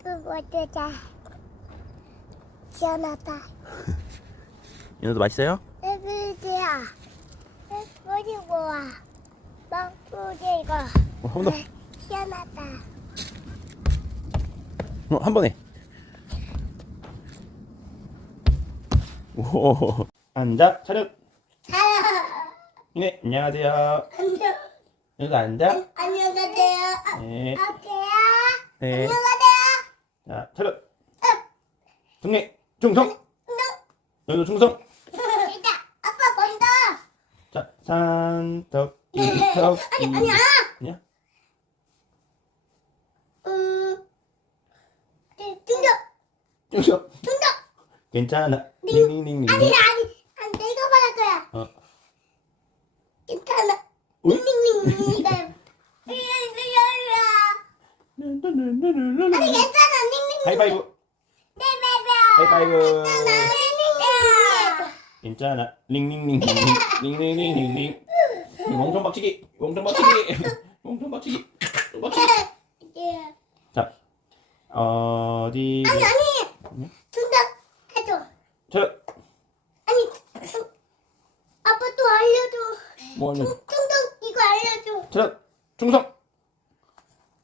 해도 못하자. 시원하다. 윤호도 맛있어요? 해보자. 해보고 와. 먹보자 어, 한 번 더. 시원하다. 어, 한 번에. 오. 앉아, 차렷. 네, 안녕하세요. 안녕. 윤호도 앉아. 안녕하세요. 네. 네. 안녕하세요. 자, 차렷. 정리, 충성. 윤호 충성. 진짜 아빠 본다. 자, 산토끼, 토끼. 아니 아니야. 아니야? 음. 등등 충성. 괜찮아. 링링링링. 아니 아니 아니 내가 말할 거야. 어. 괜찮아. 응? 닝닝닝 이거. 아니 괜찮아. 닝닝. 하이파이브. 하이파이브. 괜찮아. 링링링 링. 링링링링. 멍청 박치기. 멍청 박치기. 멍청 박치기. 박치기. 예. 자, 어디? 아니 아니. 등등 해줘. 차렷. 아니 등- 아빠 또 알려줘. 뭐 하냐? 등등 이거 알려줘. 차렷. 충성.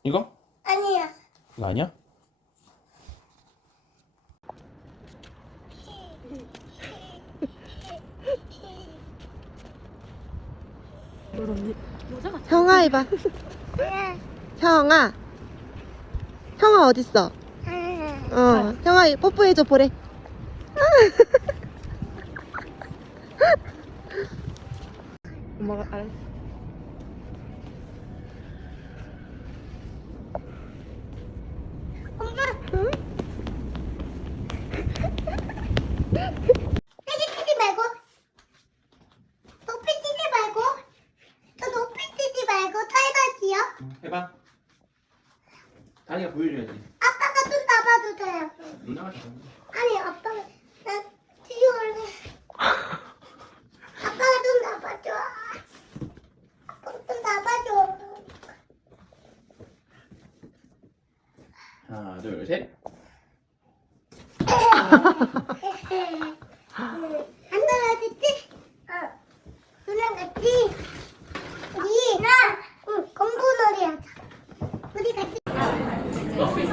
이거? 아니야. 이거 아니야? 형아 해봐. 형아. 형아 어딨어? 어. 형아 뽀뽀해줘 보래. 엄마가 알았어. 엄마. 응? 세게 뛰지 말고. 높이 뛰지 말고. 더 높이 뛰지 말고 살가지요. 해봐. 다리가 보여줘야지. 아빠가 좀 나봐도 돼요. 안 나가지. 아니 아빠가 나 뛰어올래. 아빠가 좀 나봐줘. 아빠가 좀 나봐줘. 셋. 안 떨어졌지? 어. 누나 같이 우리 나 응, 공부 놀이 하자. 우리 같이.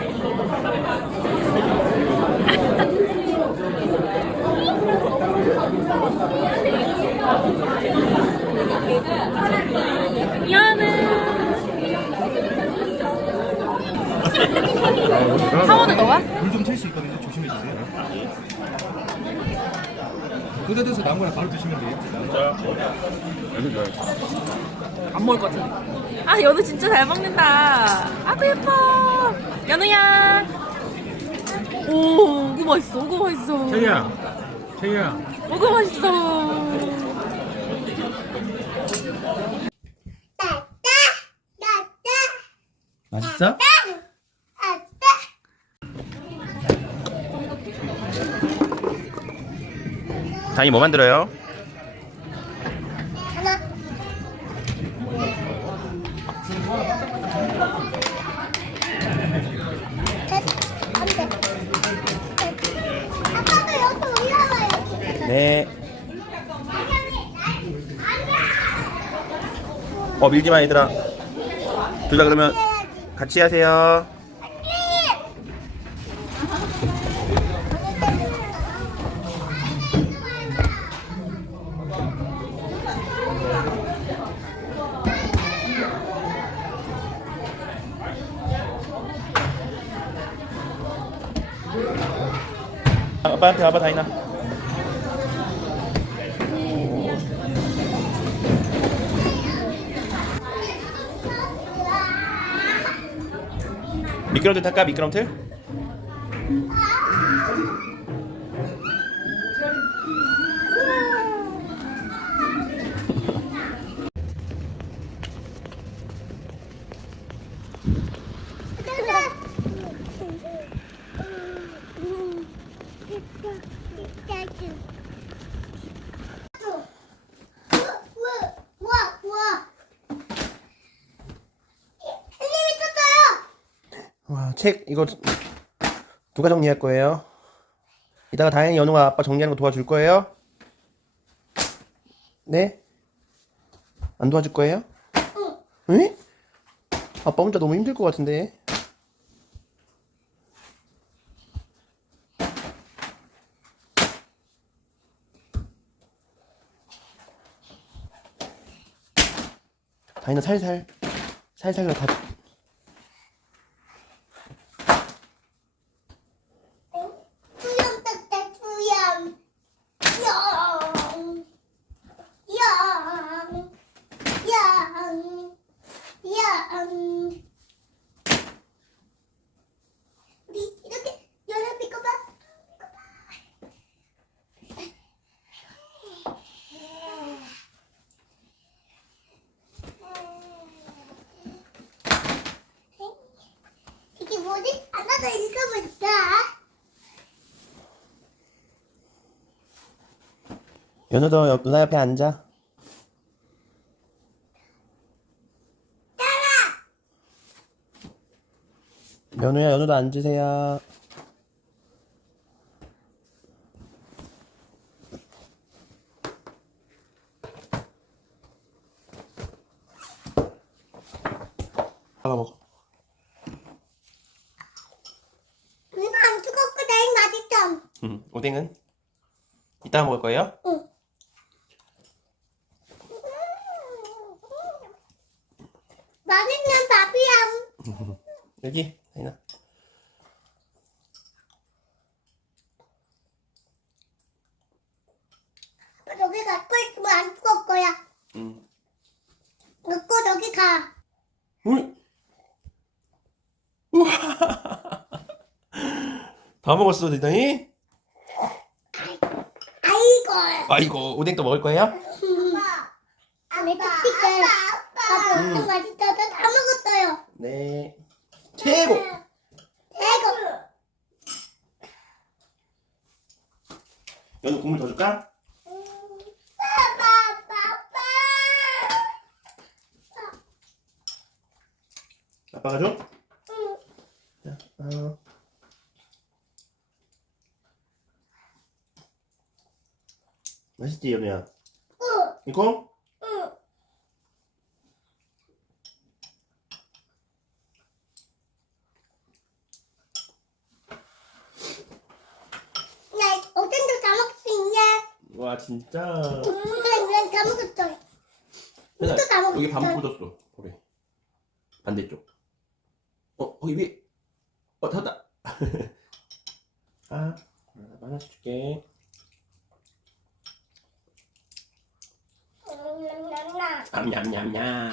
하원을 넣어? 물좀 튈수 있거든요. 조심해 주세요. 끄덕여서 남은 거랑 바로 드시면 돼요. 안 먹을 것 같은데. 아, 연우 진짜 잘 먹는다. 아구 예뻐. 연우야. 오, 오구 맛있어. 오구 맛있어. 채희야, 채희야. 오구 맛있어. 맛있어? 다니 뭐 만들어요? 하나. 여기 올라와요. 네. 어 밀지 마 얘들아. 둘 다 그러면 같이 하세요. 아빠한테 와봐 다이나. 미끄럼틀 탈까 미끄럼틀? 와 책 이거 누가 정리할 거예요? 이따가 다행히 연우가 아빠 정리하는 거 도와줄 거예요? 네? 안 도와줄 거예요? 응. 아빠 혼자 너무 힘들 것 같은데. 다이나 살살 살살 다 투영 떴다 투영 영 영, 영, 영. 우리 이렇게 연합 이거 봐. 이거 봐. 이게 뭐지? 하나도 읽어볼까? 연우도 옆, 누나 옆에 앉아. 연우야, 연우도 앉으세요. 아가 먹어. 이거 안 뜨겁고 내일 맛있어. 응. 오뎅은? 이따 먹을 거예요? 응. 맛있는 밥이야. 여기, 다이나. 저기 갖고 있으면 안 뜨거울 거야. 응. 갖고 저기 가. 응. 우와. 다 먹었어, 대단히? 아이고. 아이고, 오뎅 또 먹을 거예요? 아빠. 안에 특히들 아빠 엄청 맛있어서 다 먹었어요. 네. 최고! 아이고. 연우 국물 더 줄까? 아빠, 아빠, 아빠가 줘? 응. 자, 어. 맛있지, 연우야? 응. 이거? 응. 나 어zen도 다 먹을 수 있냐? 와, 진짜. 응, 다 먹었어. 현아, 다 먹었어. 여기 반 묻었어. 거기. 반대쪽. 어, 거기 위에. 어, 닫았다. 아, 하나씩 줄게. 냠냠냠 냠.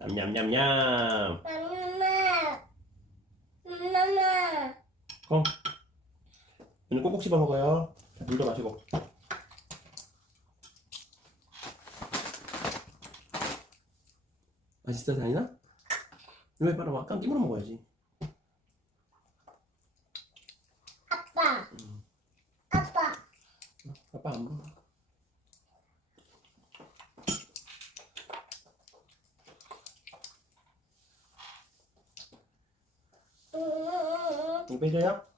냠냠냠냠. 어. 오늘 꼭꼭 씹어 먹어요. 자, 물도 마시고. 맛있어, 다니나? 왜 빨아 와? 깜 끼물어 먹어야지. 아빠. 아빠. 아빠 안 먹어. 이거 빼줘요?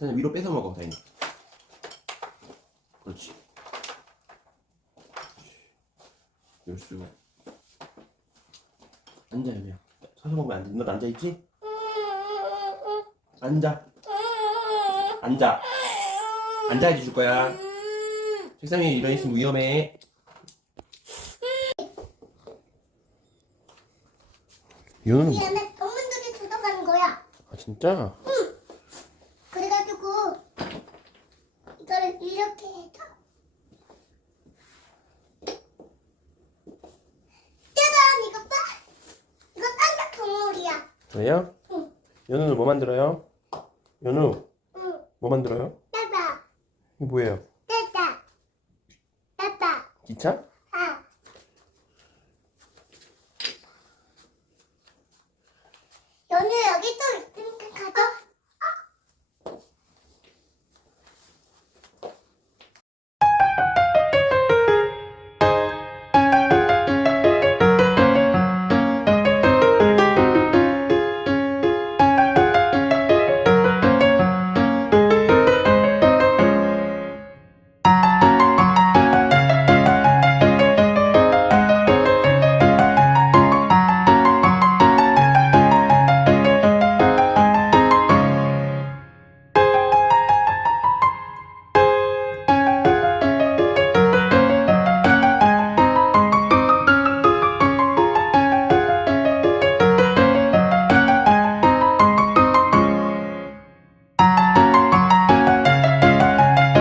그냥 위로 빼서 먹어, 다니. 그렇지. 열수. 앉아, 여기야. 서서 먹으면 안 돼. 너 앉아 있지? 앉아. 앉아. 앉아야지 줄 거야. 책상 위에 일어나 있으면 위험해. 이거는 이 안에 동물들이 들어가는 거야. 아 진짜? 그래가지고 이거를 이렇게 해서 짜잔 이거 봐 이거 깜짝 동물이야 그래요? 응. 연우는 뭐 만들어요? 연우 응 뭐 만들어요? 따다 이게 뭐예요? 따다 따다 기차?